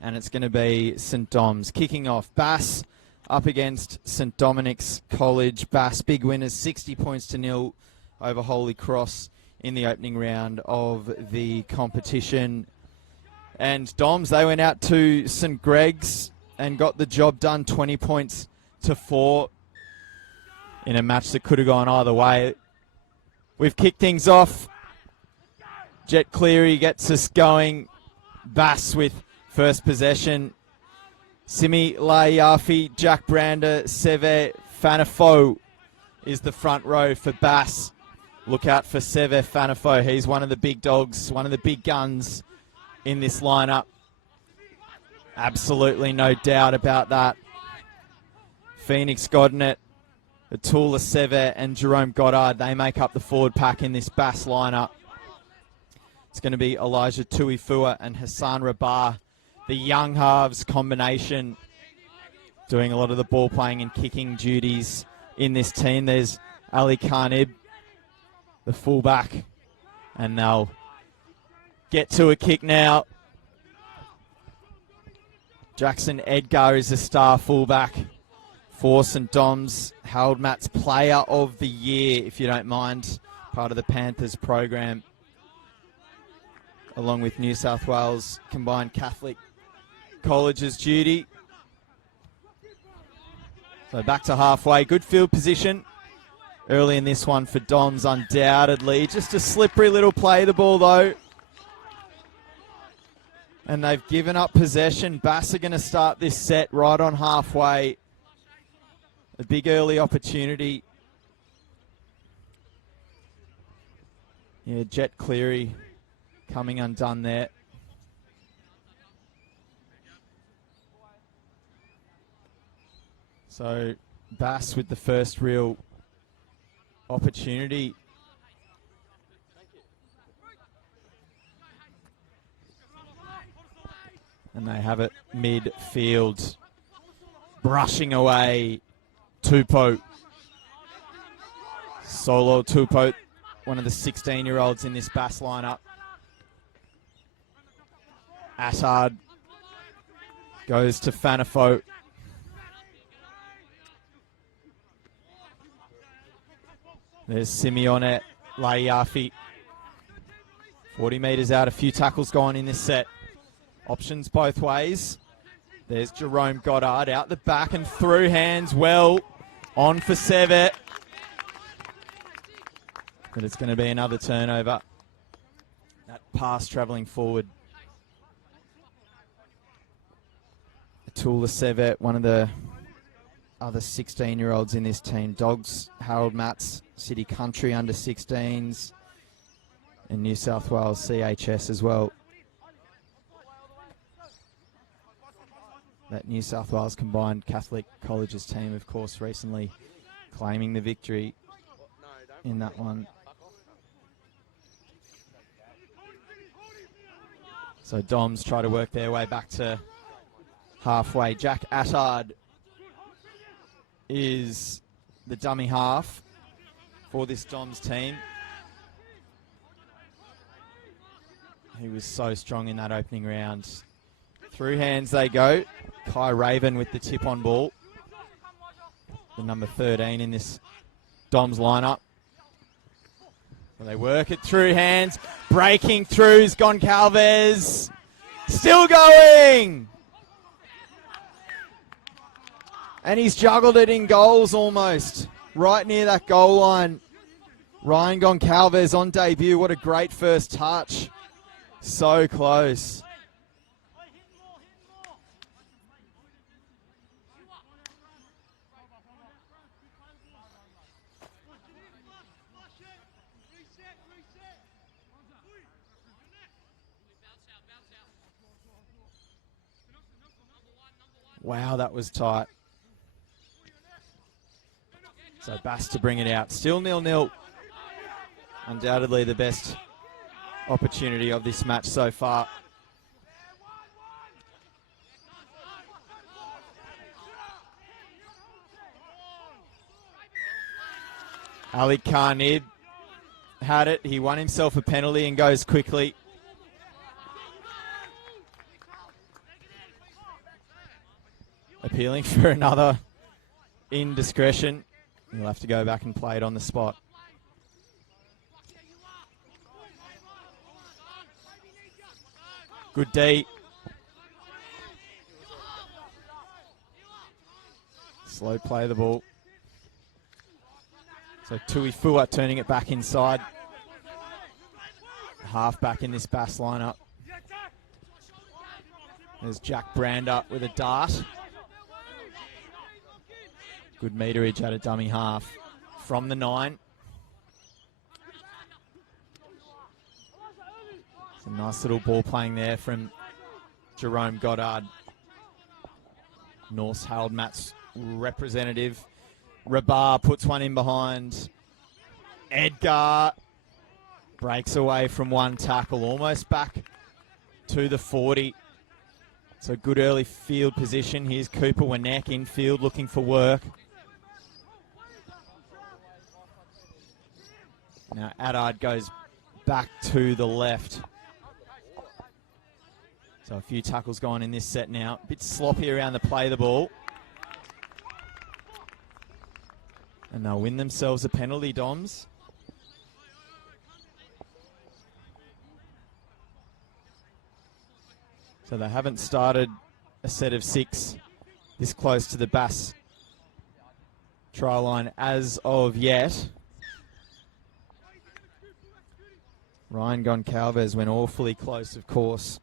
and it's going to be St. Dom's kicking off. Bass up against St. Dominic's College. Bass, big winners, 60 points to 0 over Holy Cross in the opening round of the competition. And Doms, they went out to St. Greg's and got the job done, 20 points to 4 in a match that could have gone either way. We've kicked things off. Jet Cleary gets us going. Bass with first possession. Simi Laiafi, Jack Brander, Seve Fanafo is the front row for Bass. Look out for Seve Fanafo. He's one of the big dogs, one of the big guns in this lineup. Absolutely no doubt about that. Phoenix Godnet, Atula Seve and Jerome Goddard, they make up the forward pack in this Bass lineup. It's going to be Elijah Tuifua and Hassan Rabar, the young halves combination, doing a lot of the ball playing and kicking duties in this team. There's Ali Khanib, the fullback, and they'll get to a kick now. Jackson Edgar is the star fullback for St. Dom's. Harold Matt's Player of the Year, if you don't mind, part of the Panthers program, along with New South Wales Combined Catholic College's duty. So back to halfway. Good field position early in this one for Doms, undoubtedly. Just a slippery little play the ball, though. And they've given up possession. Bass are going to start this set right on halfway. A big early opportunity. Yeah, Jet Cleary coming undone there. So Bass with the first real opportunity. And they have it midfield. Brushing away Tupou. Solo Tupou, one of the 16-year-olds in this Bass lineup. Assad goes to Fanafo. There's Simeone Laiafi. 40 metres out, a few tackles gone in this set. Options both ways. There's Jerome Goddard out the back and through hands well. On for Sevet. But it's going to be another turnover. That pass travelling forward. Atula Sevet, one of the other 16-year-olds in this team. Dogs, Harold Matts, City Country under 16s, and New South Wales CHS as well. That New South Wales Combined Catholic Colleges team, of course, recently claiming the victory in that one. So Doms try to work their way back to halfway. Jack Attard is the dummy half for this Doms team. He was so strong in that opening round. Through hands they go. Kai Raven with the tip on ball. The number 13 in this Doms lineup. Well, they work it through hands. Breaking through is Goncalves. Still going! And he's juggled it in goals almost. Right near that goal line. Ryan Goncalves on debut. What a great first touch. So close. Wow, that was tight. So Bass to bring it out. Still 0-0. Undoubtedly the best opportunity of this match so far. Ali Khanib had it. He won himself a penalty and goes quickly. appealing for another indiscretion. He'll have to go back and play it on the spot. Good D. Slow play the ball. So Tui Fua turning it back inside. Half back in this Bass lineup. There's Jack Brander with a dart. Good meterage at a dummy half from the 9. It's a nice little ball playing there from Jerome Goddard. North's Harold Matt's representative. Rabar puts one in behind. Edgar breaks away from one tackle, almost back to the 40. So good early field position. Here's Cooper Winek in field looking for work. Now Addard goes back to the left. So a few tackles going in this set now. A bit sloppy around the play of the ball. And they'll win themselves a penalty, Doms. So they haven't started a set of 6 this close to the Bass try line as of yet. Ryan Goncalves went awfully close, of course,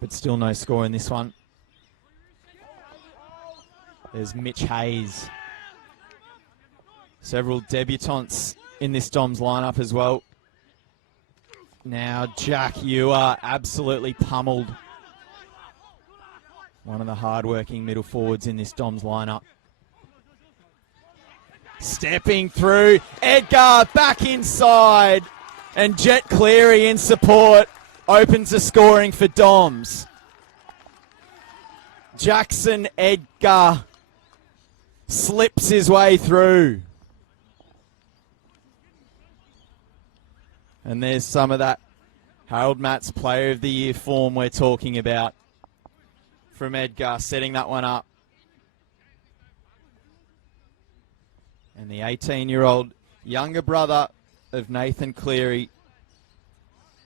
but still no score in this one. There's Mitch Hayes. Several debutants in this Doms lineup as well. Now Jack Ewer absolutely pummeled one of the hard-working middle forwards in this Doms lineup. Stepping through, Edgar back inside, and Jet Cleary in support opens the scoring for Doms. Jackson Edgar slips his way through. And there's some of that Harold Matt's Player of the Year form we're talking about from Edgar, setting that one up. And the 18-year-old younger brother of Nathan Cleary,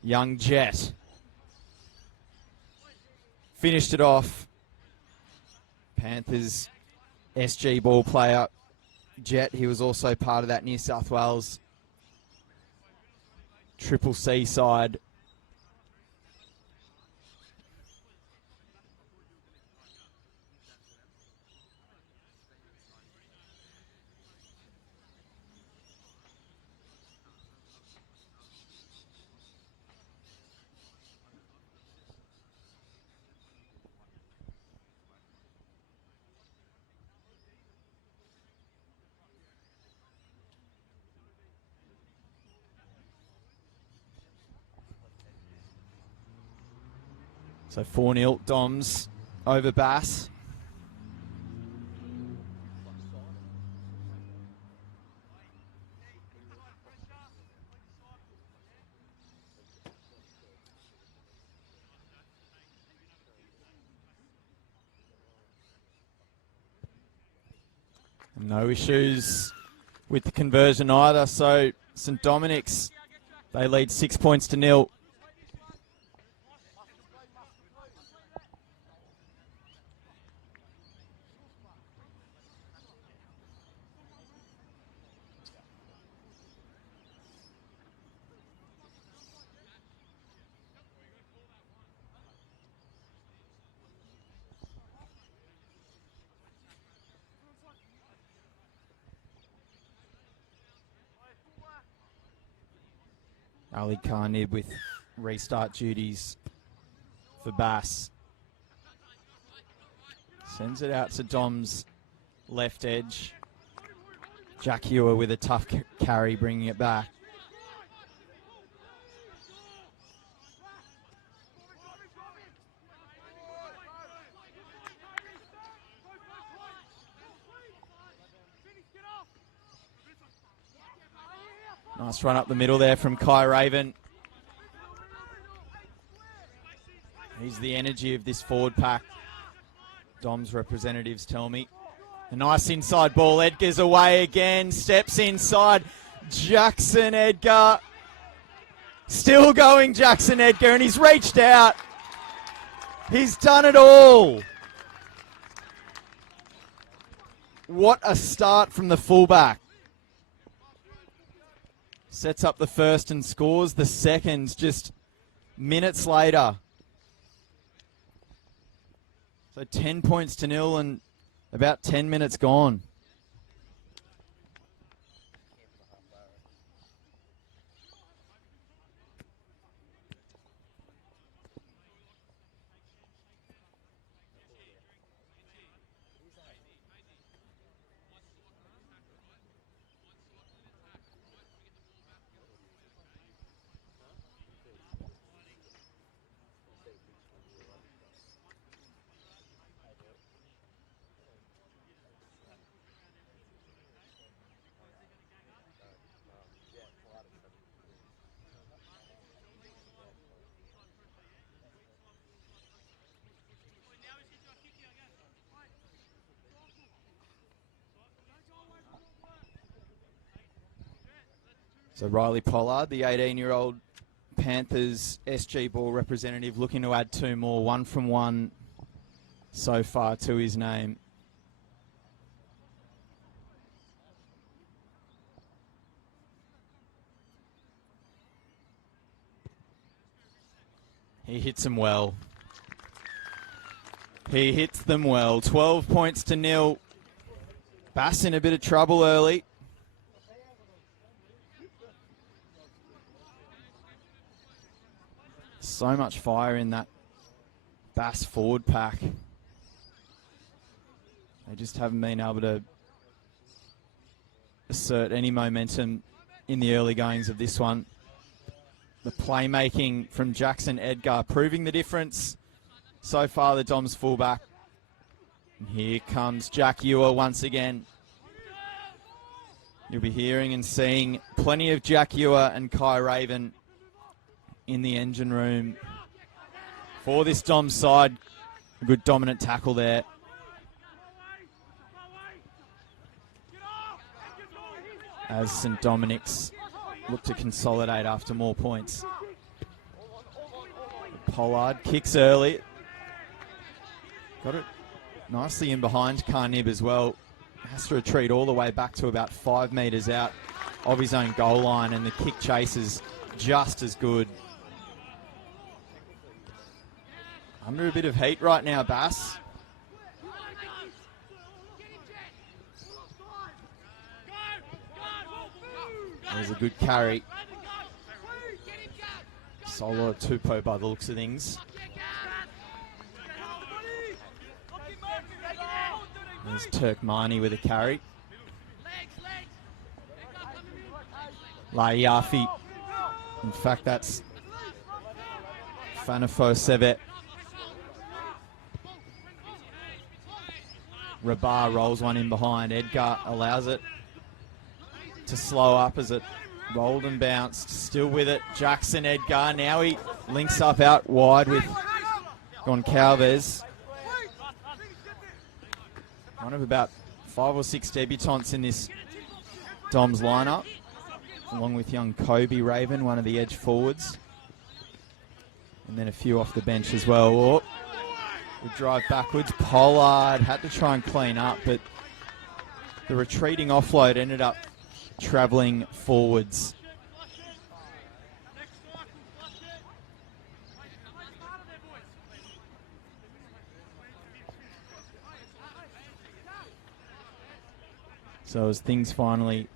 young Jet, finished it off. Panthers SG ball player Jet, he was also part of that New South Wales Triple C side. So 4-0 Doms over Bass. No issues with the conversion either. So St Dominic's, they lead 6 points to 0. Ali Carnib with restart duties for Bass. Sends it out to Dom's left edge. Jack Ewer with a tough carry, bringing it back. Nice run up the middle there from Kai Raven. He's the energy of this forward pack. Dom's representatives tell me. A nice inside ball. Edgar's away again. Steps inside. Jackson Edgar. Still going, Jackson Edgar, and he's reached out. He's done it all. What a start from the fullback. Sets up the first and scores the second just minutes later. So 10 points to nil and about 10 minutes gone. So Riley Pollard, the 18-year-old Panthers SG ball representative, looking to add 2 more. 1 from 1 so far to his name. He hits them well. He hits them well. 12 points to nil. Bass in a bit of trouble early. So much fire in that Bass forward pack. They just haven't been able to assert any momentum in the early goings of this one. The playmaking from Jackson Edgar proving the difference so far, the Dom's fullback. And here comes Jack Ewer once again. You'll be hearing and seeing plenty of Jack Ewer and Kai Raven in the engine room for this Dom side. A good dominant tackle there. As St Dominic's look to consolidate after more points. Pollard kicks early. Got it nicely in behind Carnib as well. Has to retreat all the way back to about 5 metres out of his own goal line, and the kick chase is just as good. Under a bit of heat right now, Bass. There's a good carry. Solo Tupou by the looks of things. There's Turkmani with a carry. Laiafi. In fact, that's Fanafo Sevet. Rabar rolls one in behind. Edgar allows it to slow up as it rolled and bounced. Still with it, Jackson Edgar. Now he links up out wide with Goncalves. One of about 5 or 6 debutants in this Dom's lineup, along with young Kobe Raven, one of the edge forwards. And then a few off the bench as well. Oh, good drive backwards. Pollard had to try and clean up, but the retreating offload ended up travelling forwards. So as things finally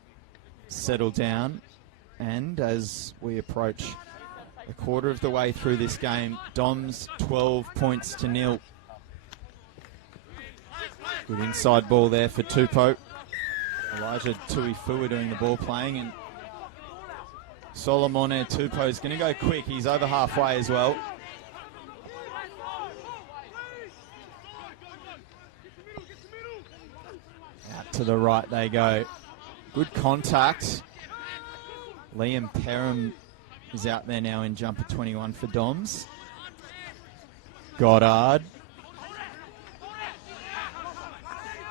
settle down, and as we approach a quarter of the way through this game, Dom's 12 points to nil. Good inside ball there for Tupou. Elijah Tuifua doing the ball playing, and Solomone Tupou is going to go quick. He's over halfway as well. Out to the right they go. Good contact. Liam Perham is out there now in jumper 21 for Doms. Goddard.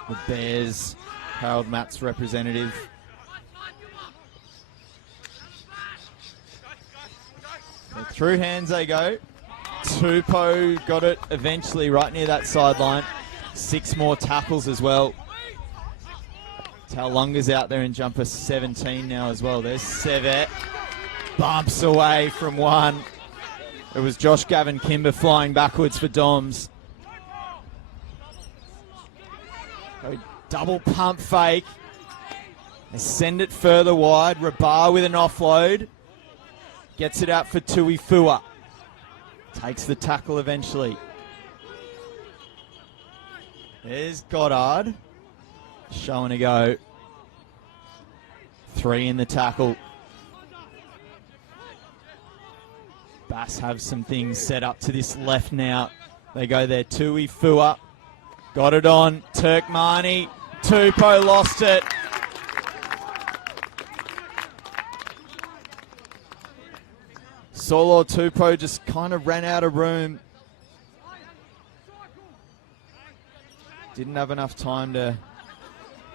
the Bears, Harold Matt's representative. So through hands they go. Tupou got it eventually right near that sideline. 6 more tackles as well. Taulunga's out there in jumper 17 now as well. There's Sevet. Bumps away from one. It was Josh Gavin Kimber flying backwards for Doms. A double pump fake. They send it further wide. Rabar with an offload. Gets it out for Tuifua. Takes the tackle eventually. There's Goddard. Showing a go. 3 in the tackle. Bass have some things set up to this left now. They go there. Tuifua. Got it on. Turkmani. Tupou lost it. Solo Tupou just kind of ran out of room. Didn't have enough time to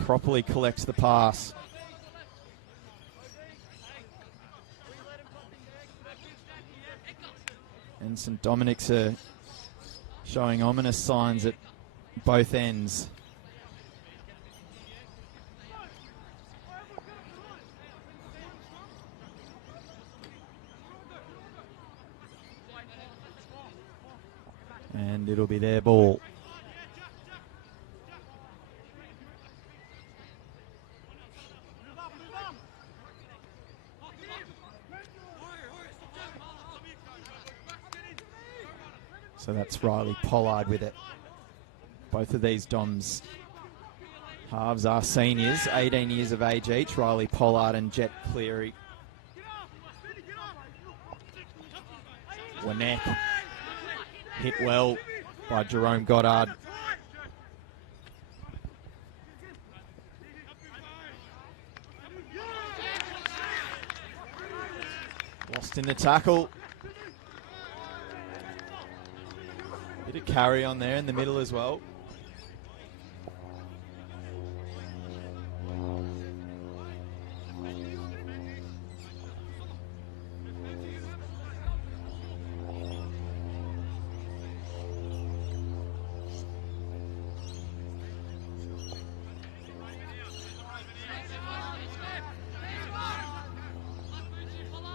properly collect the pass. And St. Dominic's are showing ominous signs at both ends. And it'll be their ball. So that's Riley Pollard with it. Both of these Doms halves are seniors, 18 years of age each. Riley Pollard and Jet Cleary. Winnick hit well by Jerome Goddard. Lost in the tackle. Bit of carry on there in the middle as well.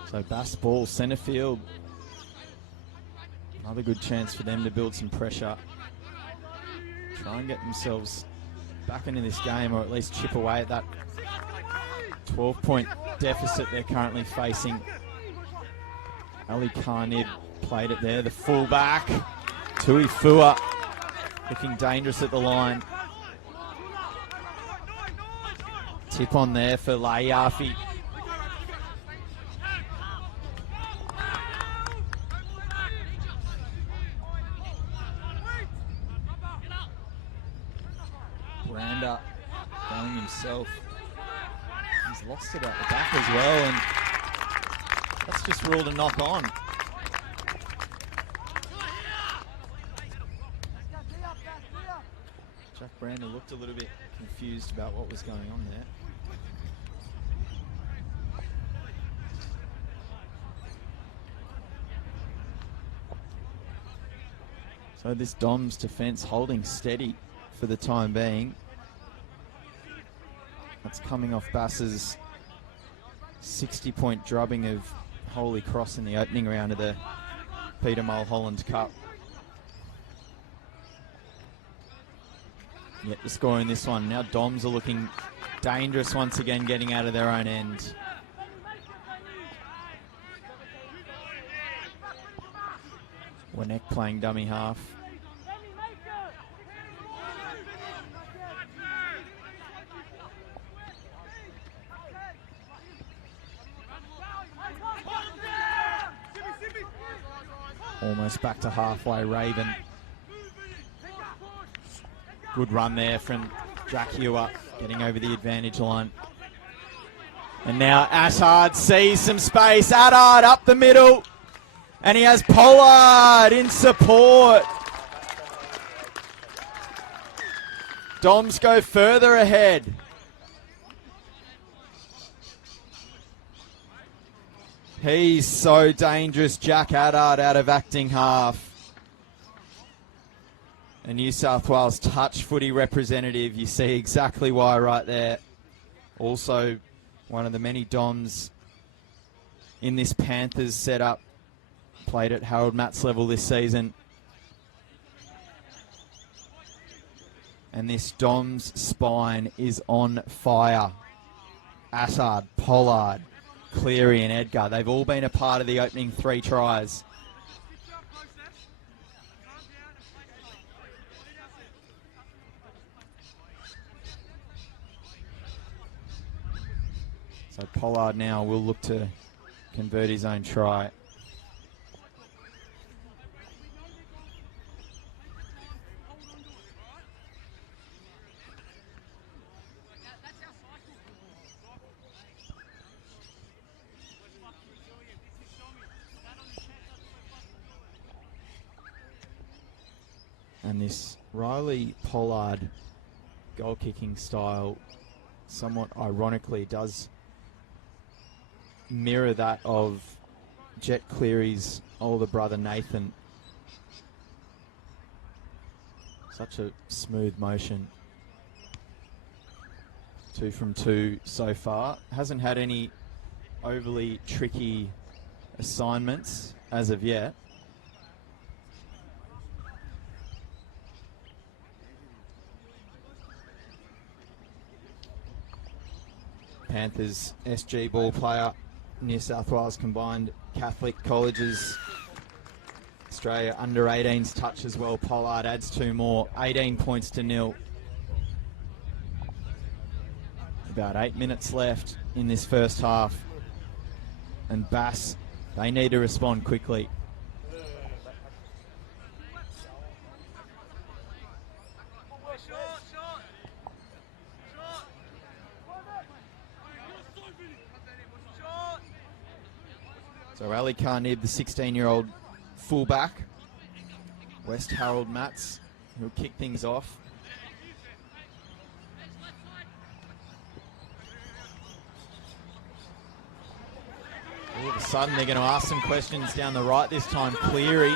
So Bass ball, centre field. Another good chance for them to build some pressure. Try and get themselves back into this game, or at least chip away at that 12-point deficit they're currently facing. Ali Carnib played it there, the fullback. Tuifua looking dangerous at the line. Tip on there for Laiafi. Going himself. He's lost it out the back as well, and that's just ruled a knock on. Jack Brander looked a little bit confused about what was going on there. So this Dom's defence holding steady for the time being. That's coming off Bass's 60-point drubbing of Holy Cross in the opening round of the Peter Mulholland Cup. Yet the score in this one. Now Doms are looking dangerous once again, getting out of their own end. Winnick playing dummy half. Almost back to halfway, Raven. Good run there from Jack Hewer, getting over the advantage line. And now Ashard sees some space. Ashard up the middle. And he has Pollard in support. Doms go further ahead. He's so dangerous, Jack Addard out of acting half. A New South Wales touch footy representative. You see exactly why right there. Also one of the many Doms in this Panthers setup. Played at Harold Matt's level this season. And this Dom's spine is on fire. Assad, Pollard, Cleary and Edgar. They've all been a part of the opening 3 tries. So Pollard now will look to convert his own try. And this Riley Pollard goal kicking style somewhat ironically does mirror that of Jet Cleary's older brother Nathan. Such a smooth motion. 2 from 2 so far. Hasn't had any overly tricky assignments as of yet. Panthers SG ball player, New South Wales combined Catholic colleges. Australia under 18s touch as well. Pollard adds 2 more. 18 points to 0. About 8 minutes left in this first half. And Bass, they need to respond quickly. So Ali Carnib, the 16-year-old fullback. West Harold Matts, who'll kick things off. All of a sudden, they're going to ask some questions down the right this time. Cleary.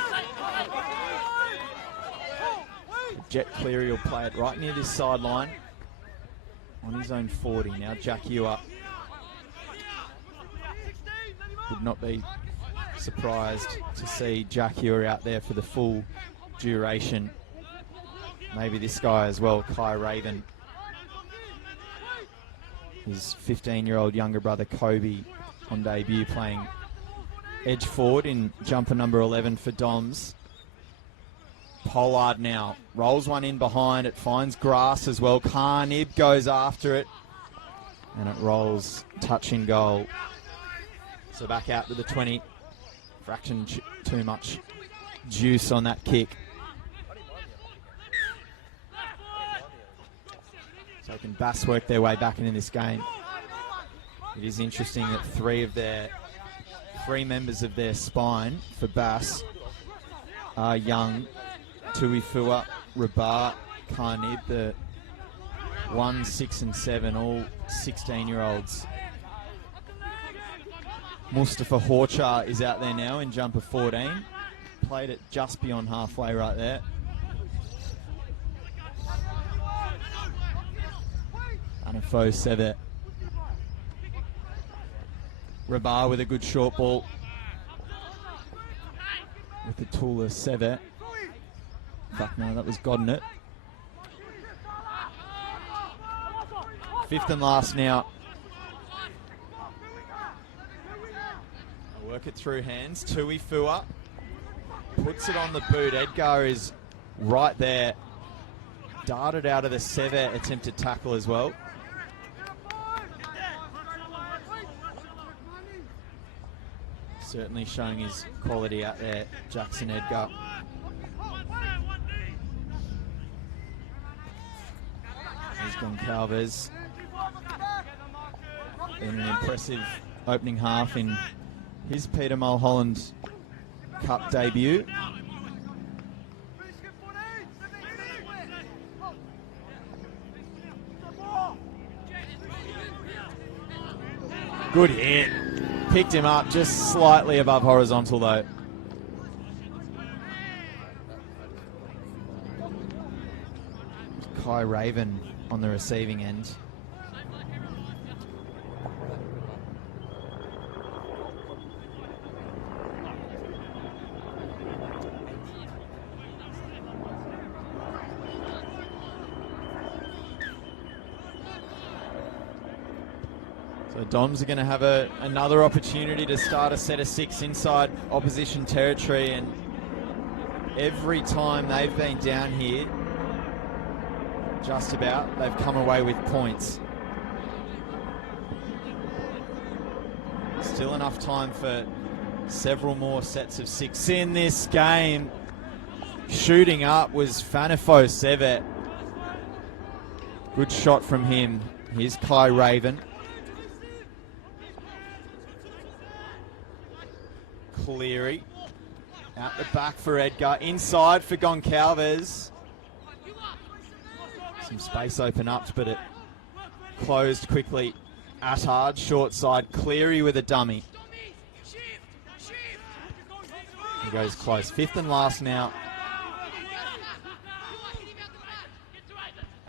Jet Cleary will play it right near this sideline on his own 40. Now Jack Ewer. Would not be surprised to see Jack Ewer out there for the full duration. Maybe this guy as well, Kai Raven. His 15-year-old younger brother Kobe on debut playing edge forward in jumper number 11 for Doms. Pollard now rolls one in behind. It finds grass as well. Carnib goes after it. And it rolls touch in goal. So back out to the 20. Fraction too much juice on that kick. So can Bass work their way back into this game. It is interesting that 3 members of their spine for Bass are young. Tuifua, Rabar, Carnib, the 1, 6 and 7, all 16-year-olds. Mustafa Horchar is out there now in jumper 14. Played it just beyond halfway right there. Anafo Sevet. Rabar with a good short ball. With the Tula Sevet. In fact, no, that was Godinett. 5th and last now. Work it through hands. Tuifua puts it on the boot. Edgar is right there. Darted out of the Sevet attempted tackle as well. Certainly showing his quality out there, Jackson Edgar. He's Goncalves. In an impressive opening half in his Peter Mulholland Cup debut. Good hit. Picked him up just slightly above horizontal though. Kai Raven on the receiving end. So Doms are going to have another opportunity to start a set of 6 inside opposition territory, and every time they've been down here, just about, they've come away with points. Still enough time for several more sets of 6 in this game. Shooting up was Fanifo Sevet. Good shot from him. Here's Kai Raven. Cleary. Out the back for Edgar. Inside for Goncalves. Some space open up, but it closed quickly. Attard, short side. Cleary with a dummy. He goes close. 5th and last now.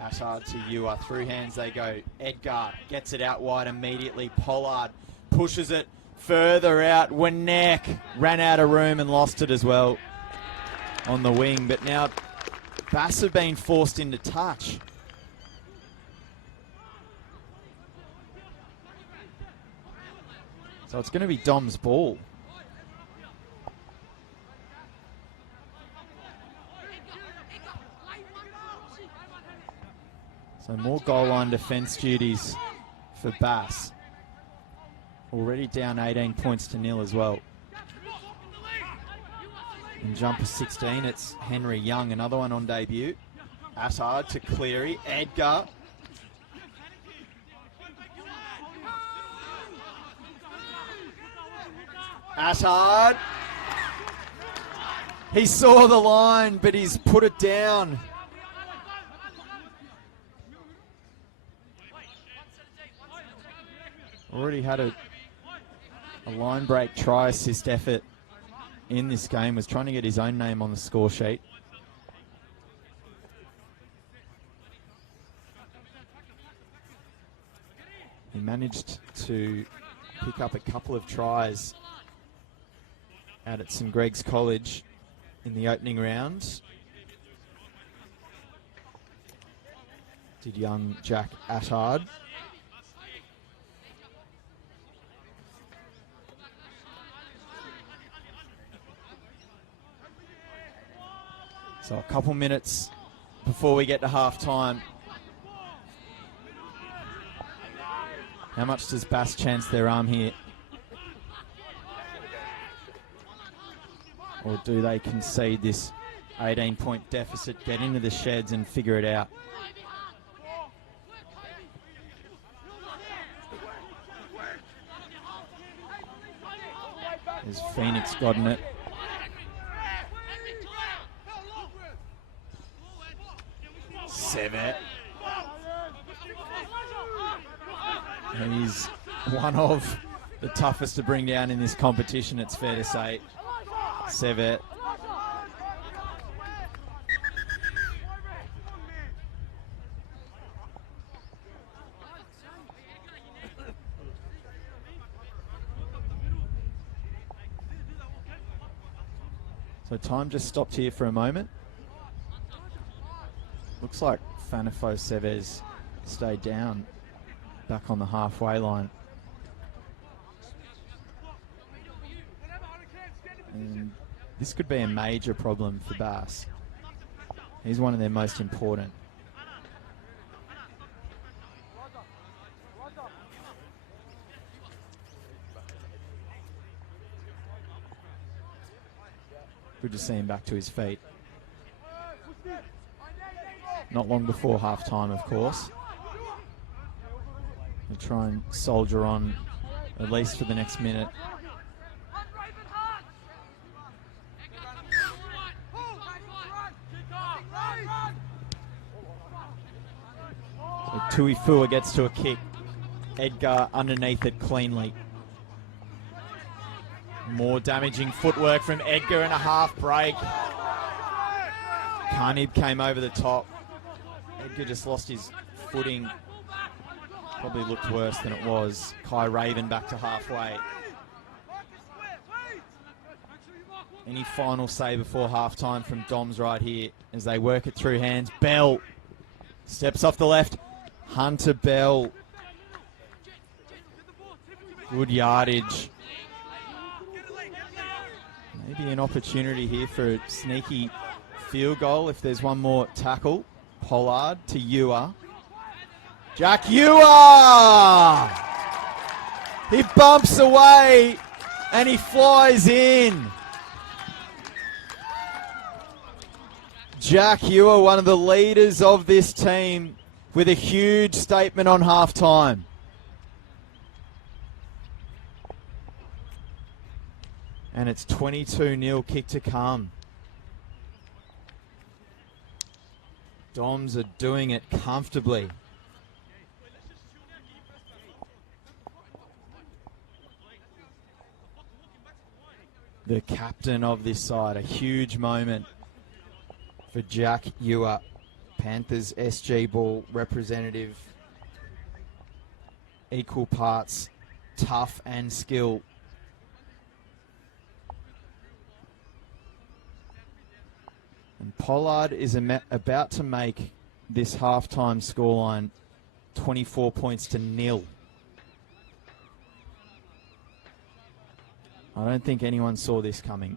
Attard to Ewer. Through hands they go. Edgar gets it out wide immediately. Pollard pushes it further out. Winnick ran out of room and lost it as well on the wing. But now Bass have been forced into touch. So it's going to be Dom's ball. So more goal line defence duties for Bass. Already down 18 points to 0 as well. In jumper 16, it's Henry Young, another one on debut. Attard to Cleary. Edgar. Attard. He saw the line, but he's put it down. Already had a line break try assist effort in this game. Was trying to get his own name on the score sheet. He managed to pick up a couple of tries out at St Greg's College in the opening round. Did young Jack Attard. So a couple minutes before we get to half time. How much does Bass chance their arm here? Or do they concede this 18-point deficit, get into the sheds and figure it out? Has Phoenix gotten it? Sevet. And he's one of the toughest to bring down in this competition, it's fair to say. Sevet. So time just stopped here for a moment. Looks like Fanifo Seves stayed down back on the halfway line. And this could be a major problem for Bass. He's one of their most important. Good to see him back to his feet. Not long before half-time, of course. We'll try and soldier on at least for the next minute. So Tuifua gets to a kick. Edgar underneath it cleanly. More damaging footwork from Edgar and a half break. Carnib came over the top. Edgar just lost his footing. Probably looked worse than it was. Kai Raven back to halfway. Any final say before halftime from Doms right here as they work it through hands. Bell steps off the left. Hunter Bell. Good yardage. Maybe an opportunity here for a sneaky field goal if there's one more tackle. Pollard to Ewer. Jack Ewer! He bumps away and he flies in. Jack Ewer, one of the leaders of this team, with a huge statement on halftime. And it's 22-0 kick to come. Doms are doing it comfortably. The captain of this side, a huge moment for Jack Ewer, Panthers SG ball representative. Equal parts tough and skill. And Pollard is about to make this halftime scoreline 24 points to 0. I don't think anyone saw this coming.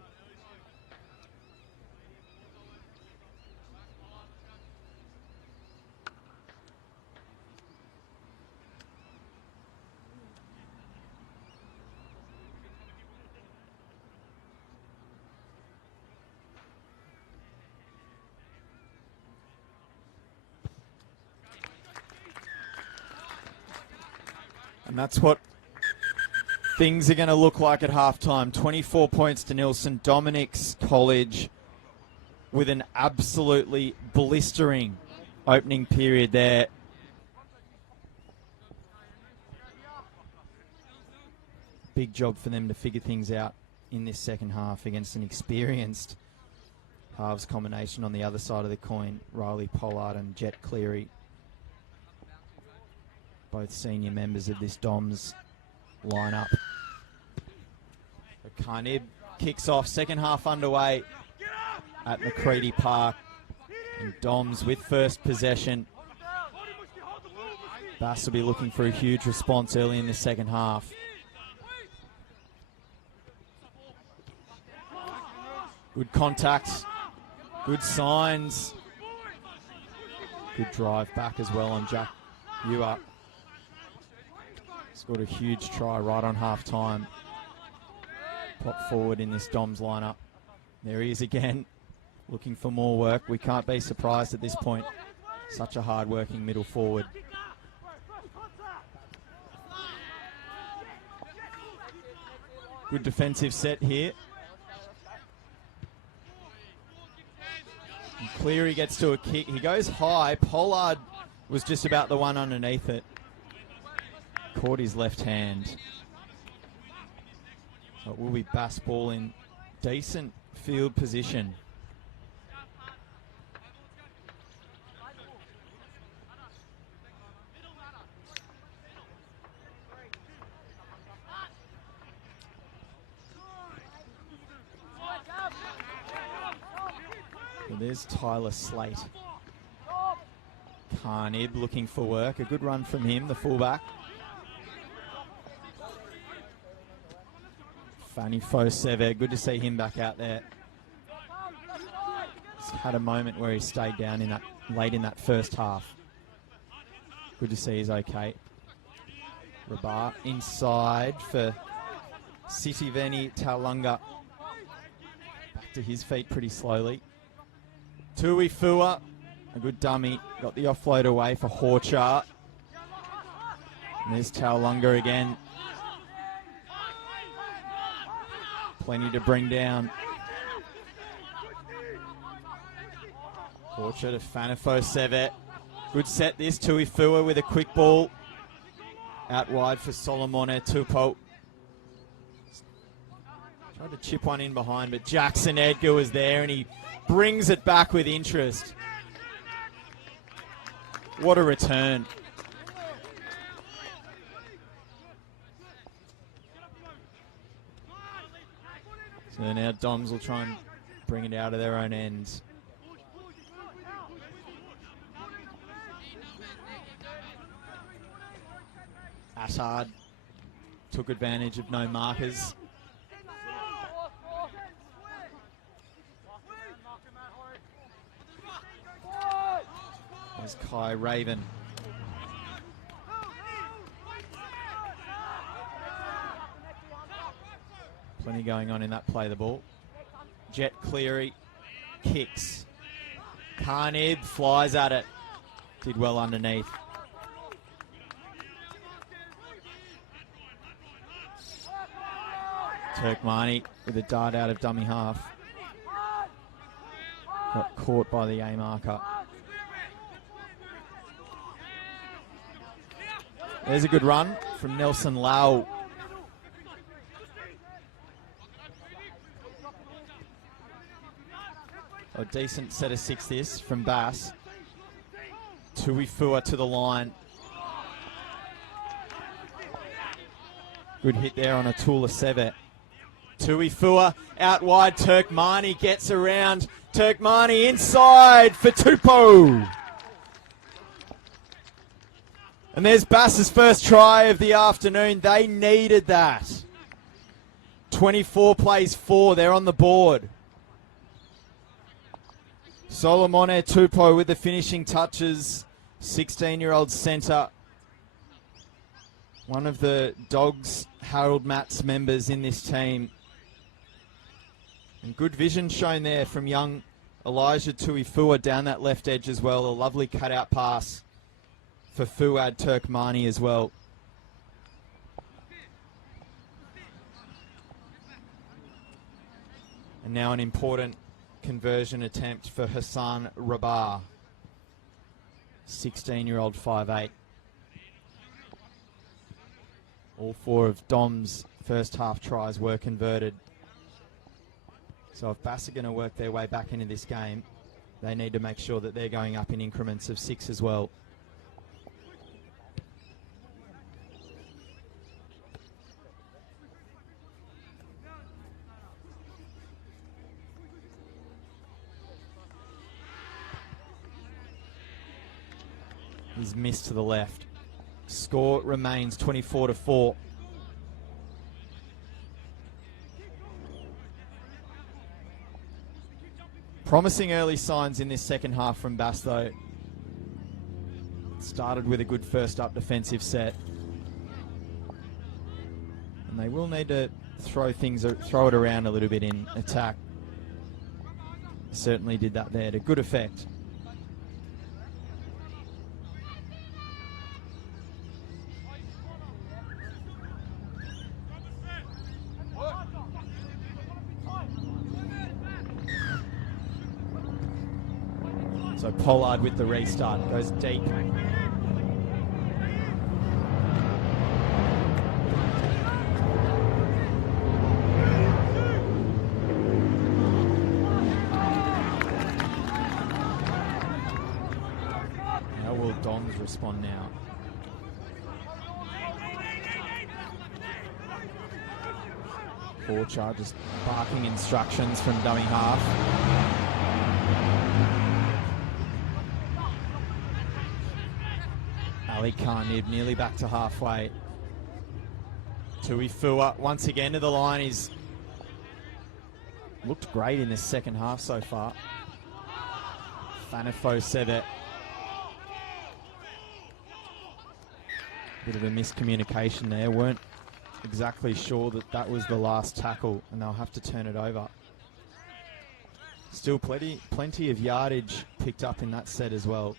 And that's what things are going to look like at halftime. 24 points to 0. St. Dominic's College with an absolutely blistering opening period there. Big job for them to figure things out in this second half against an experienced halves combination on the other side of the coin. Riley Pollard and Jet Cleary, both senior members of this Doms lineup. Carnib kicks off, second half underway at McCready Park. And Doms with first possession. Bass will be looking for a huge response early in the second half. Good contact, good signs. Good drive back as well on Jack Ewer. Scored a huge try right on half time. Pop forward in this Doms lineup. There he is again, looking for more work. We can't be surprised at this point. Such a hard-working middle forward. Good defensive set here. And Cleary gets to a kick. He goes high. Pollard was just about the one underneath it. Caught his left hand. So it will be Bass ball in decent field position. So there's Tyler Slate. Carnib looking for work. A good run from him, the fullback. Fanny Foseve, good to see him back out there. He's had a moment where he stayed down in that late in that first half. Good to see he's okay. Rabat inside for Sitiveni Taulunga. Back to his feet pretty slowly. Tuifua, a good dummy. Got the offload away for Horchar. And there's Taulunga again. Plenty to bring down. Horchar to Fanifo Sevet. Good set this. Tuifua with a quick ball. Out wide for Solomone Tupou. Tried to chip one in behind, but Jackson Edgar was there and he brings it back with interest. What a return. So now Doms will try and bring it out of their own ends. Assad took advantage of no markers. There's Kai Raven. Plenty going on in that play the ball. Jet Cleary kicks. Carnib flies at it. Did well underneath. Turkmani with a dart out of dummy half. Got caught by the A marker. There's a good run from Nelson Lau. A decent set of six this from Bass. Tuifua to the line. Good hit there on a Tula Seve. Tuifua out wide. Turkmani gets around. Turkmani inside for Tupou. And there's Bass's first try of the afternoon. They needed that. 24 plays 4. They're on the board. Solomone Tupou with the finishing touches. 16-year-old centre. One of the Dogs Harold Matts members in this team. And good vision shown there from young Elijah Tuifua down that left edge as well. A lovely cutout pass for Fuad Turkmani as well. And now an important conversion attempt for Hassan Rabar. 16-year-old 5'8". All 4 of Dom's first half tries were converted. So if Bass are going to work their way back into this game, they need to make sure that they're going up in increments of 6 as well. He's missed to the left. Score remains 24-4. Promising early signs in this second half from Bass though. Started with a good first up defensive set. And they will need to throw it around a little bit in attack. Certainly did that there to good effect. So Pollard with the restart, goes deep. Now will Doms respond now? Four charges, barking instructions from dummy half. Ali Carnib nearly back to halfway. Tuifua once again to the line. He's looked great in this second half so far. Fanifo Seve. Bit of a miscommunication there. Weren't exactly sure that that was the last tackle and they'll have to turn it over. Still plenty of yardage picked up in that set as well.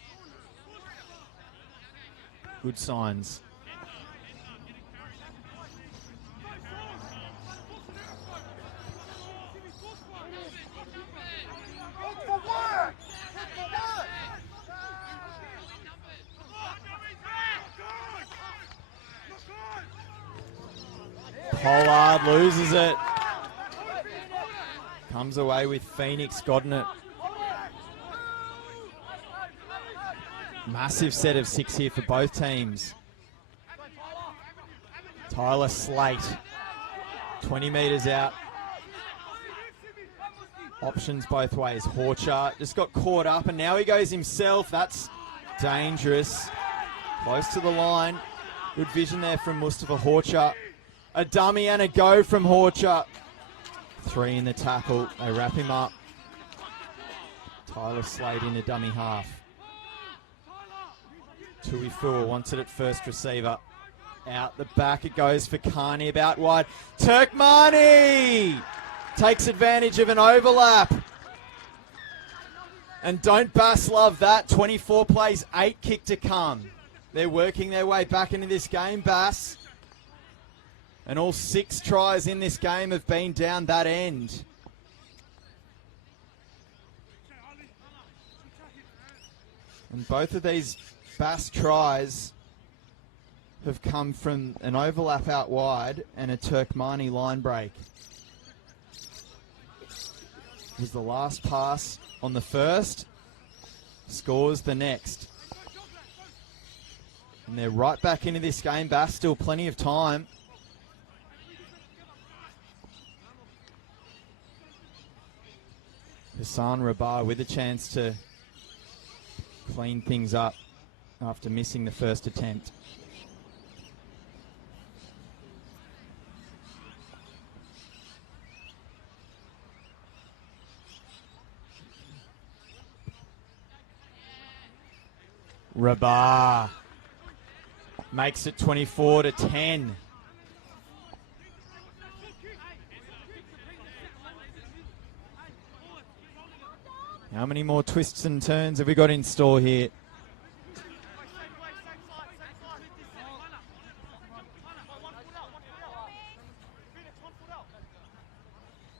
Good signs. Pollard loses it. Comes away with Phoenix, gotten it. Massive set of 6 here for both teams. Tyler Slate, 20 metres out. Options both ways. Horcher just got caught up and now he goes himself. That's dangerous. Close to the line. Good vision there from Mustafa Horcher. A dummy and a go from Horcher. 3 in the tackle. They wrap him up. Tyler Slade in a dummy half. Tuifua wants it at first receiver. Out the back it goes for Carney, about wide. Turkmani takes advantage of an overlap. And don't Bass love that? 24 plays, 8 kick to come. They're working their way back into this game, Bass. And all 6 tries in this game have been down that end. And both of these Bass tries have come from an overlap out wide and a Turkmani line break. It was the last pass on the first, scores the next. And they're right back into this game, Bass, still plenty of time. Hassan Rabar with a chance to clean things up after missing the first attempt. Rabar makes it 24-10. How many more twists and turns have we got in store here?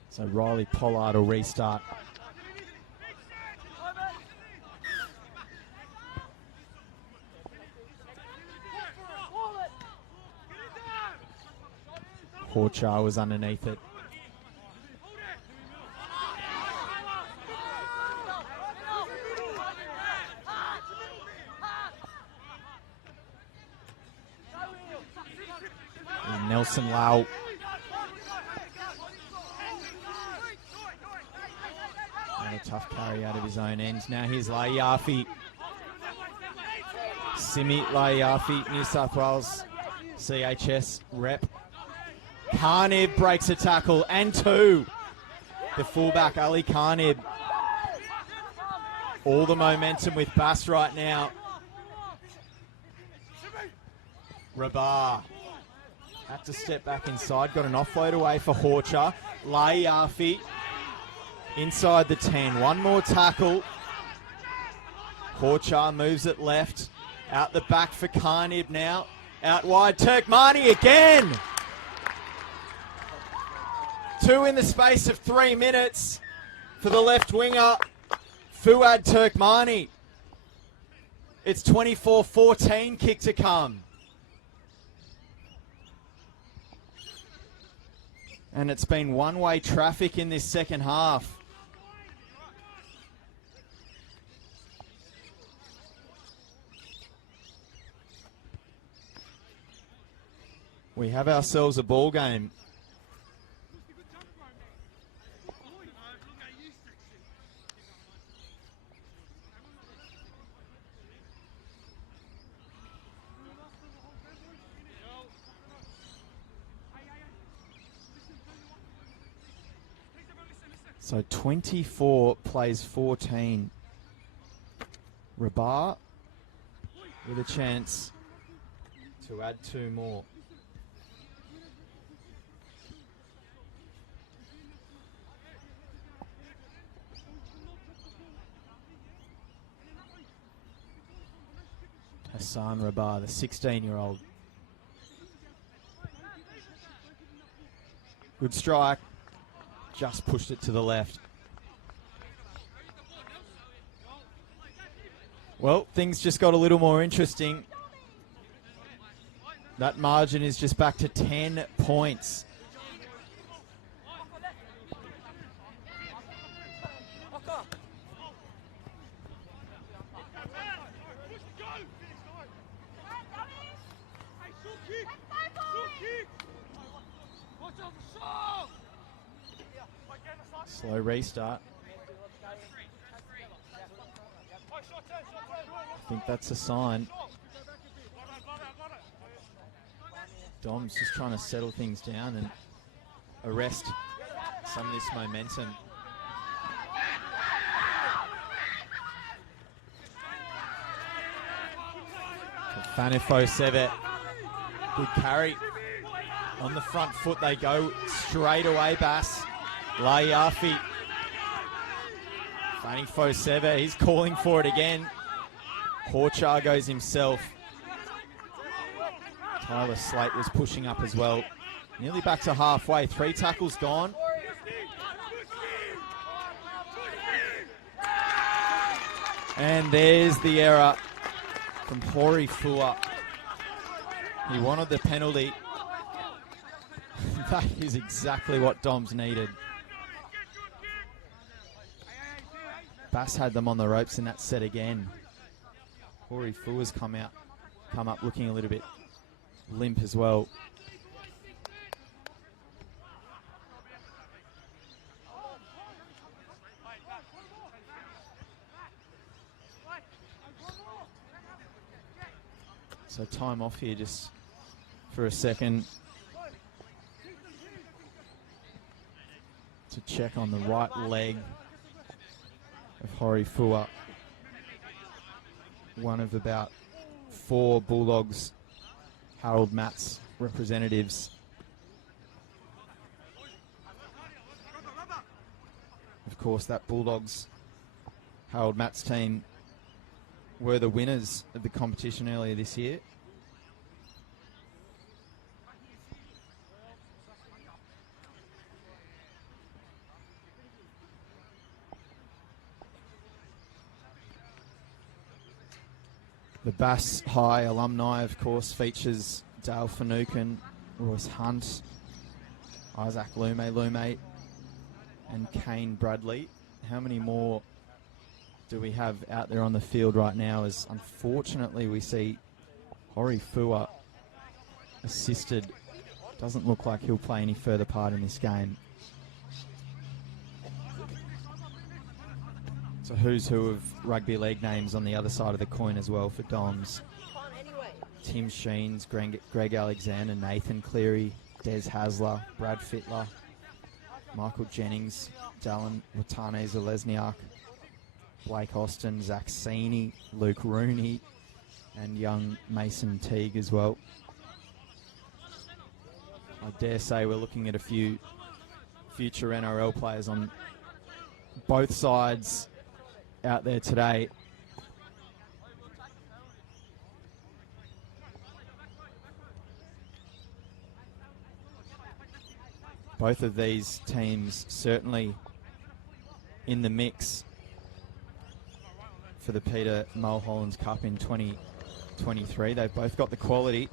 So Riley Pollard will restart. Horchar was underneath it. And Nelson Lau. And a tough carry out of his own end. Now here's Laiafi. Simi Laiafi, New South Wales CHS rep. Carnib breaks a tackle and 2. The fullback, Ali Carnib. All the momentum with Bass right now. Rabar had to step back inside. Got an offload away for Horcher. Laiafi inside the 10. One more tackle. Horcher moves it left. Out the back for Carnib now. Out wide. Turkmani again. 2 in the space of 3 minutes for the left winger, Fuad Turkmani. It's 24-14 kick to come. And it's been one-way traffic in this second half. We have ourselves a ball game. So 24 plays 14. Rabar with a chance to add 2 more. Hassan Rabar, the 16-year-old. Good strike. Just pushed it to the left. Well, things just got a little more interesting. That margin is just back to 10 points. Slow restart. I think that's a sign. Dom's just trying to settle things down and arrest some of this momentum. Fanifo Seve, good carry. On the front foot they go straight away, Bass. Laiafi. Fanifo Seve, he's calling for it again. Horchar goes himself. Tyler Slate was pushing up as well. Nearly back to halfway. 3 tackles gone. And there's the error from Hori Fua. He wanted the penalty. That is exactly what Dom's needed. Bass had them on the ropes in that set again. Hori Fua's come up looking a little bit limp as well. So time off here just for a second to check on the right leg of Hori Fua. One of about 4 Bulldogs Harold Matts representatives. Of course, that Bulldogs Harold Matts team were the winners of the competition earlier this year. The Bass High alumni, of course, features Dale Finucane, Royce Hunt, Isaac Lume, and Kane Bradley. How many more do we have out there on the field right now? As unfortunately we see Hori Fua assisted. Doesn't look like he'll play any further part in this game. So who's who of rugby league names on the other side of the coin as well for Doms. Tim Sheens, Greg Alexander, Nathan Cleary, Des Hasler, Brad Fittler, Michael Jennings, Dallin Watane Zalesniak, Blake Austin, Zach Sini, Luke Rooney, and young Mason Teague as well. I dare say we're looking at a few future NRL players on both sides out there today. Both of these teams certainly in the mix for the Peter Mulholland's Cup in 2023. They've both got the quality.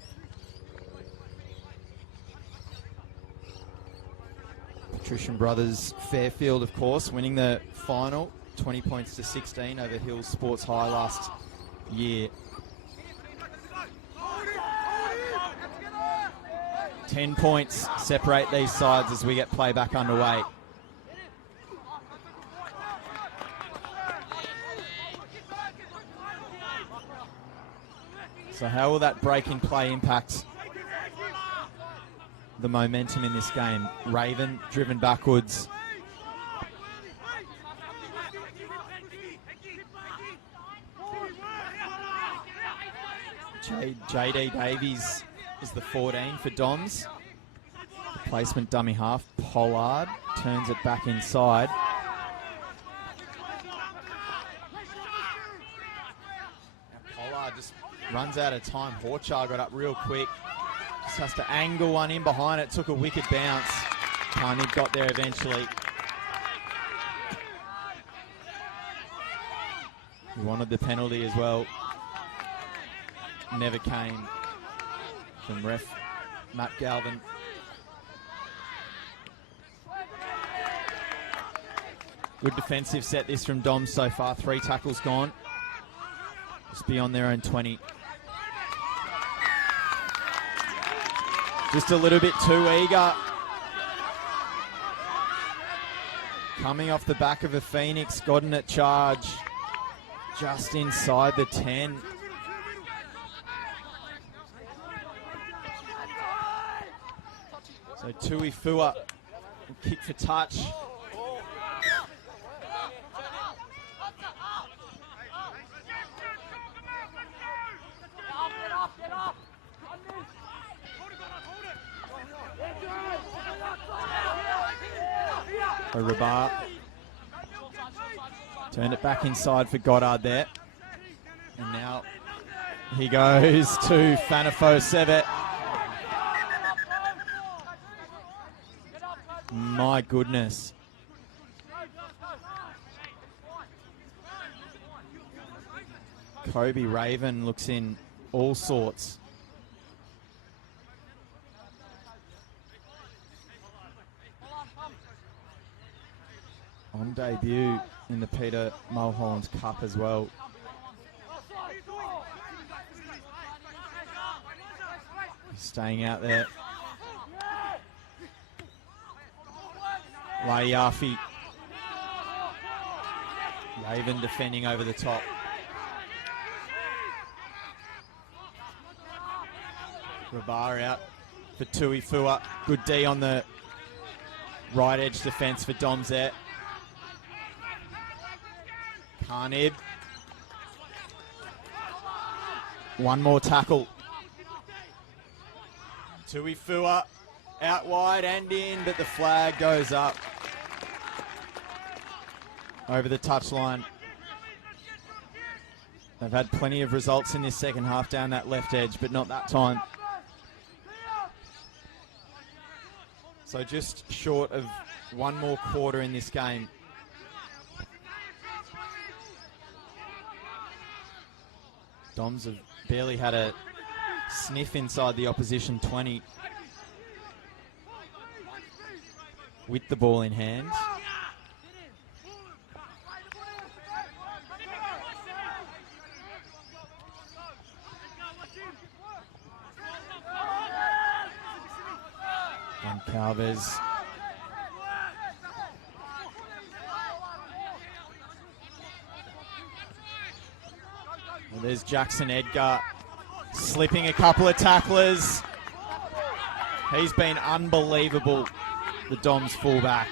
Patrician Brothers Fairfield, of course, winning the final, 20 points to 16 over Hills Sports High last year. 10 points separate these sides as we get play back underway. So how will that break in play impact the momentum in this game? Raven driven backwards. JD Davies is the 14 for Doms. Replacement dummy half, Pollard, turns it back inside. Now Pollard just runs out of time. Horchar got up real quick. Just has to angle one in behind it. Took a wicked bounce. Carney got there eventually. He wanted the penalty as well. Never came from ref Matt Galvin. Good defensive set this from Dom so far. 3 tackles gone. Just beyond their own 20. Just a little bit too eager Coming off the back of a Phoenix, gotten at charge just inside the 10. So Tui Fua will kick for touch. Rabar turned it back inside for Goddard there. And now he goes to Fanafo Sevet. My goodness. Kobe Raven looks in all sorts. On debut in the Peter Mulholland Cup as well. Staying out there. Laiafi. Raven defending over the top. Rabar out for Tui Fua. Good D on the right edge defence for Doms there. Carnib. One more tackle. Tui Fua out wide and in, but the flag goes up over the touchline. They've had plenty of results in this second half down that left edge, but not that time. So just short of one more quarter in this game. Doms have barely had a sniff inside the opposition 20 with the ball in hand. And Calvez. Well, there's Jackson Edgar slipping a couple of tacklers. He's been unbelievable, the Doms fullback.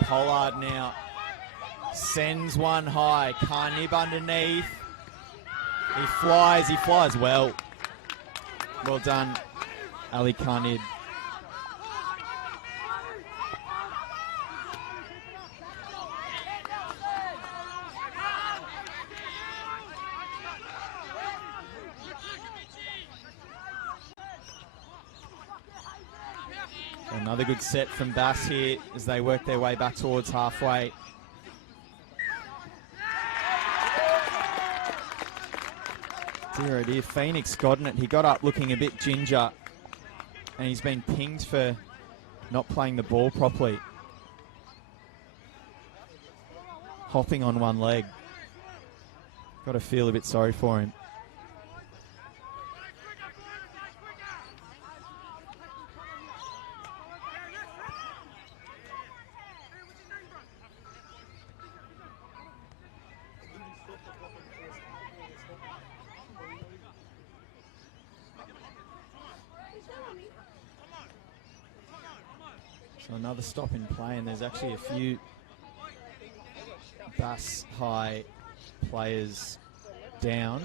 Pollard now sends one high. Carnib underneath. He flies well. Well done, Ali Carnib. Another good set from Bass here as they work their way back towards halfway. Dear oh dear, Phoenix gotten it. He got up looking a bit ginger and he's been pinged for not playing the ball properly. Hopping on one leg. Got to feel a bit sorry for him. So another stop in play, and there's actually a few Bass High players down.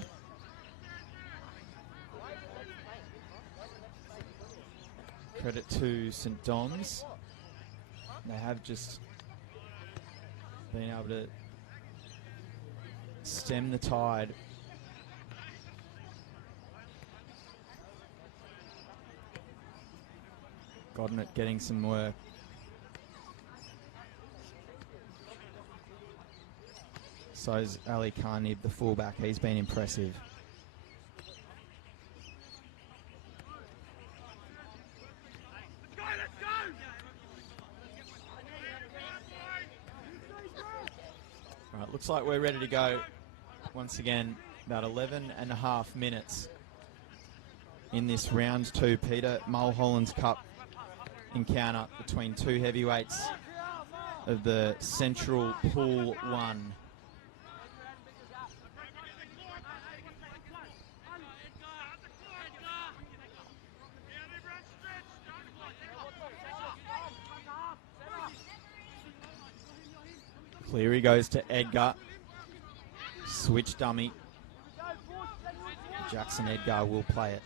Credit to St. Dom's. They have just been able to stem the tide. Gotten it, getting some work. So is Ali Carnib, the fullback. He's been impressive. All right, looks like we're ready to go. Once again, about 11.5 minutes in this round 2 Peter Mulholland's Cup encounter between two heavyweights of the Central Pool 1. Cleary goes to Edgar. Switch dummy. Jackson Edgar will play it.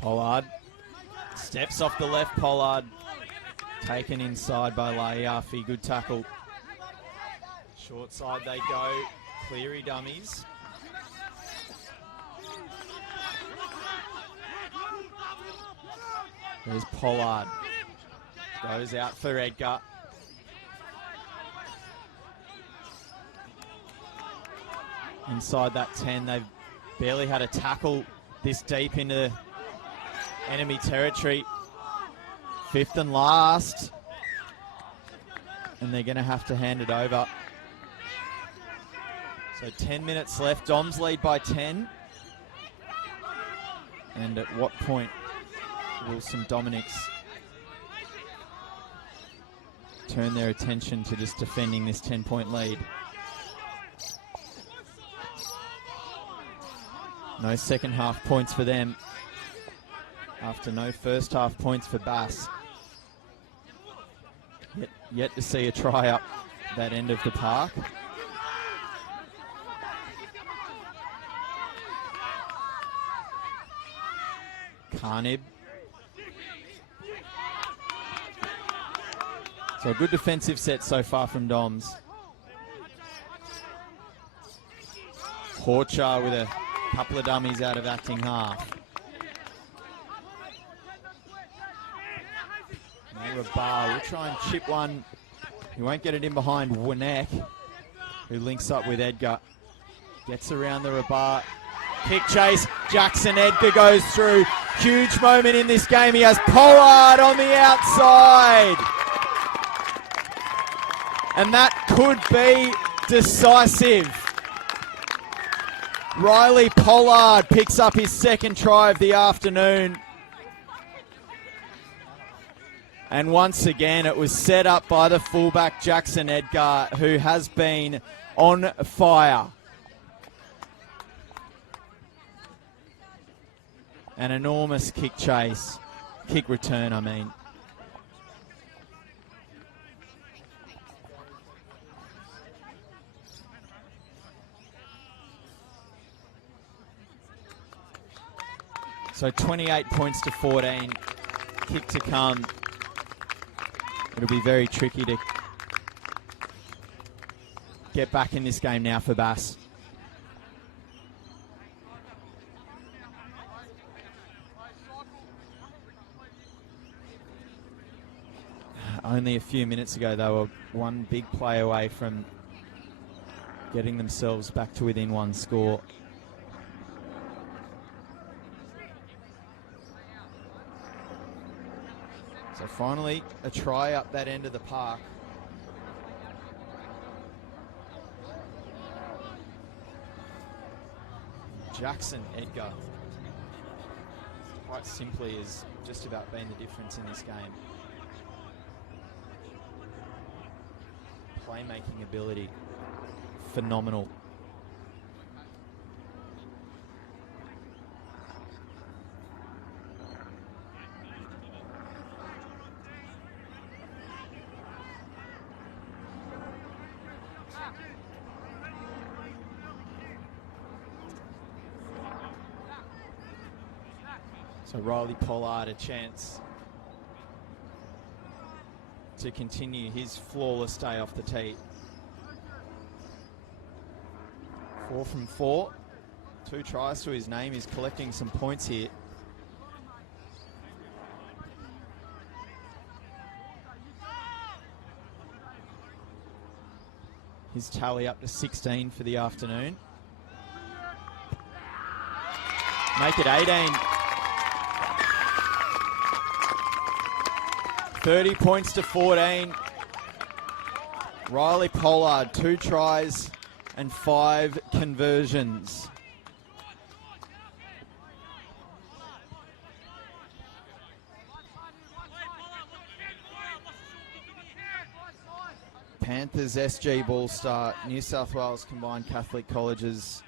Pollard steps off the left. Pollard taken inside by Laiafi. Good tackle. Short side they go. Cleary dummies. There's Pollard. Goes out for Edgar. Inside that 10, they've barely had a tackle this deep into enemy territory. Fifth and last. And they're going to have to hand it over. So 10 minutes left. Doms lead by 10. And at what point will some Dominics turn their attention to just defending this 10-point lead? No second half points for them after no first half points for Bass. Yet to see a try up that end of the park. Carnib. So a good defensive set so far from Doms. Horcher with a couple of dummies out of acting half. Now Rabar will try and chip one. He won't get it in behind Winek, who links up with Edgar. Gets around the Rabar. Kick chase. Jackson Edgar goes through. Huge moment in this game. He has Pollard on the outside. And that could be decisive. Riley Pollard picks up his second try of the afternoon. And once again, it was set up by the fullback Jackson Edgar, who has been on fire. An enormous kick chase. Kick return, I mean. So 28 points to 14. Kick to come. It'll be very tricky to get back in this game now for Bass. Only a few minutes ago, they were one big play away from getting themselves back to within one score. So finally, a try up that end of the park. Jackson Edgar, quite simply, has just about been the difference in this game. Playmaking ability, phenomenal. So Riley Pollard a chance to continue his flawless day off the tee. 4 from 4. 2 tries to his name. He's collecting some points here. His tally up to 16 for the afternoon. Make it 18. 30 points to 14. Riley Pollard, 2 tries and 5 conversions. Panthers SG ball start. New South Wales Combined Catholic Colleges.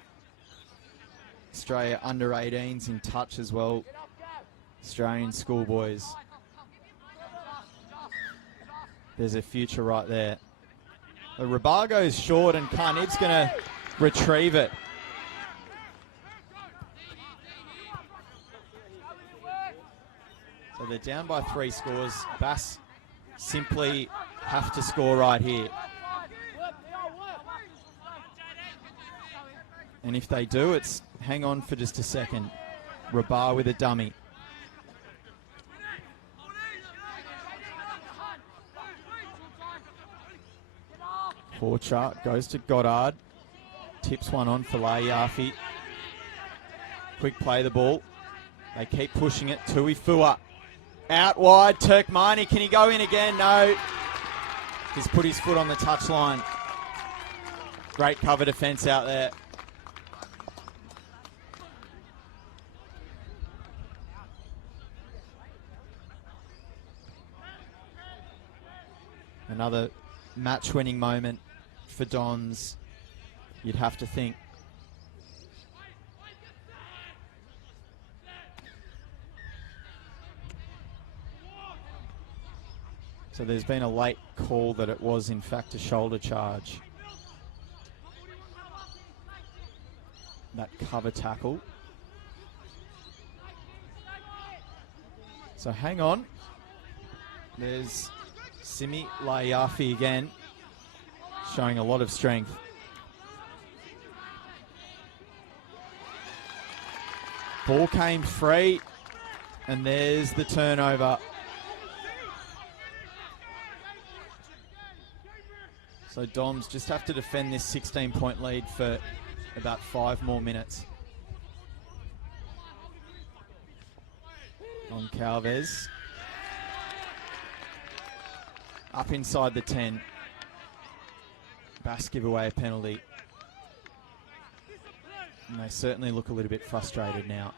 Australia under 18s in touch as well. Australian schoolboys. There's a future right there. The Rabargo's short and Carnib's going to retrieve it. So they're down by 3 scores. Bass simply have to score right here. And if they do, it's hang on for just a second. Rabar with a dummy. Porcher goes to Goddard. Tips one on for Layafi. Quick play the ball. They keep pushing it. Tuifua. Out wide. Turkmani. Can he go in again? No. He's put his foot on the touchline. Great cover defence out there. Another match-winning moment for Dons, you'd have to think. So there's been a late call that it was in fact a shoulder charge. That cover tackle. So hang on. There's Simi Layafi again, showing a lot of strength. Ball came free, and there's the turnover. So Doms just have to defend this 16-point lead for about 5 more minutes. On Calvez. Up inside the 10. Bass give away a penalty. And they certainly look a little bit frustrated now.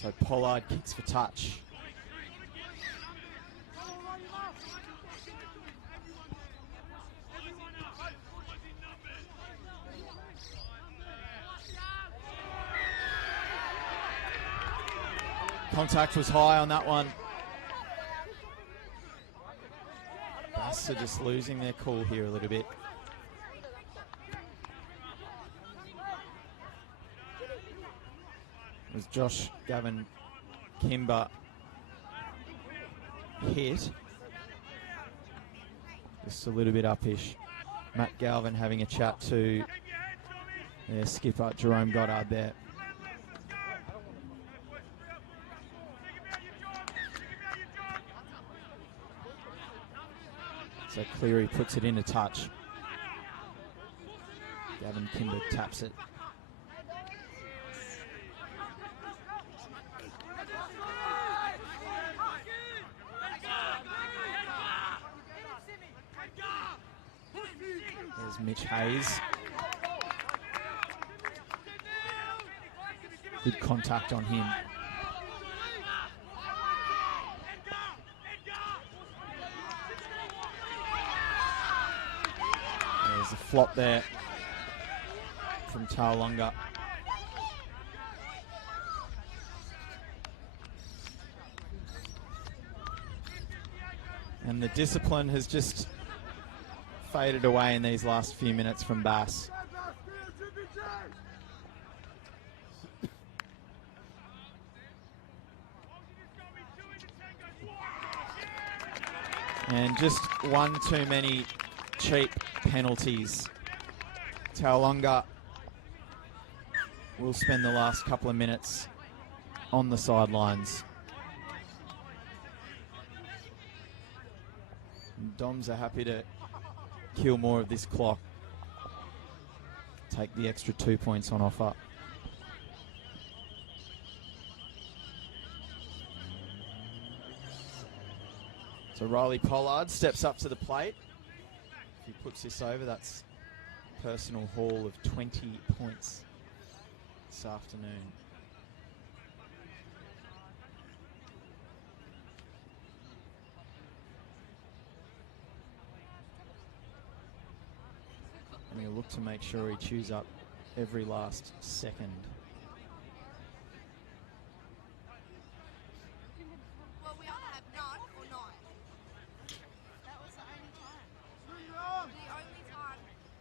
So Pollard kicks for touch. Contact was high on that one. Bass are just losing their cool here a little bit. It was Josh Gavin Kimber hit. Just a little bit upish. Matt Galvin having a chat to their skipper Jerome Goddard there. So Cleary puts it in a touch. Gavin Kimber taps it. There's Mitch Hayes. Good contact on him. There's a flop there from Taulunga. And the discipline has just faded away in these last few minutes from Bass. And just one too many cheap penalties. Taulunga will spend the last couple of minutes on the sidelines. And Doms are happy to kill more of this clock. Take the extra 2 points on offer. So Riley Pollard steps up to the plate. If he puts this over, that's a personal haul of 20 points this afternoon. And he'll look to make sure he chews up every last second. Well, we either have none or nine. That was the only time.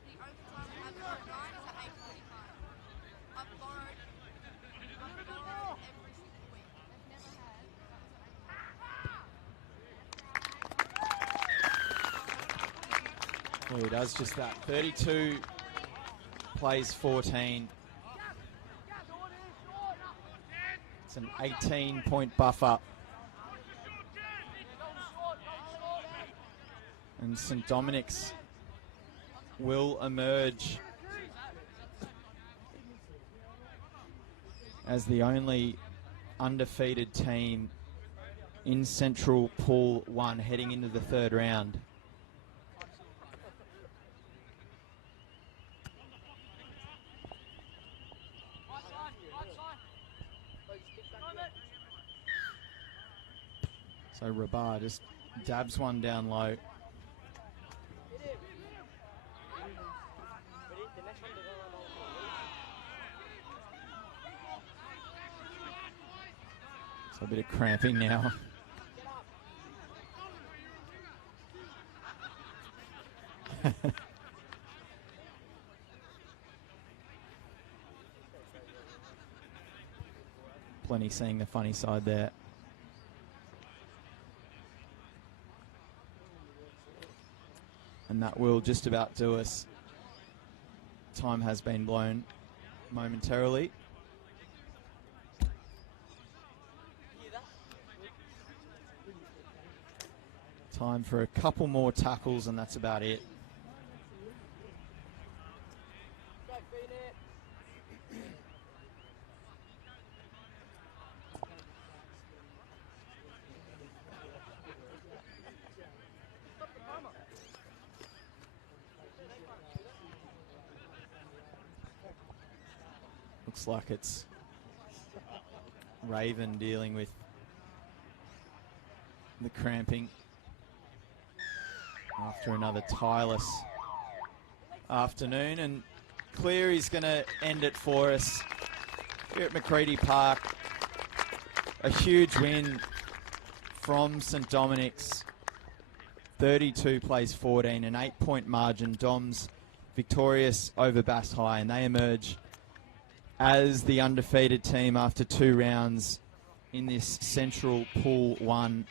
The only time we have nine is at 8:45. I've borrowed every single week. I've never had. Well, he does just that. 32 plays 14. It's an 18-point buffer. And St. Dominic's will emerge as the only undefeated team in Central Pool 1 heading into the third round. So Rabar just dabs one down low. So a bit of cramping now. Plenty seeing the funny side there. And that will just about do us. Time has been blown momentarily. Time for a couple more tackles and that's about it. Looks like it's Raven dealing with the cramping after another tireless afternoon. And Cleary's going to end it for us here at McCready Park. A huge win from St. Dominic's. 32 plays 14, an 8-point margin. Doms victorious over Bass High, and they emerge as the undefeated team after 2 rounds in this Central Pool 1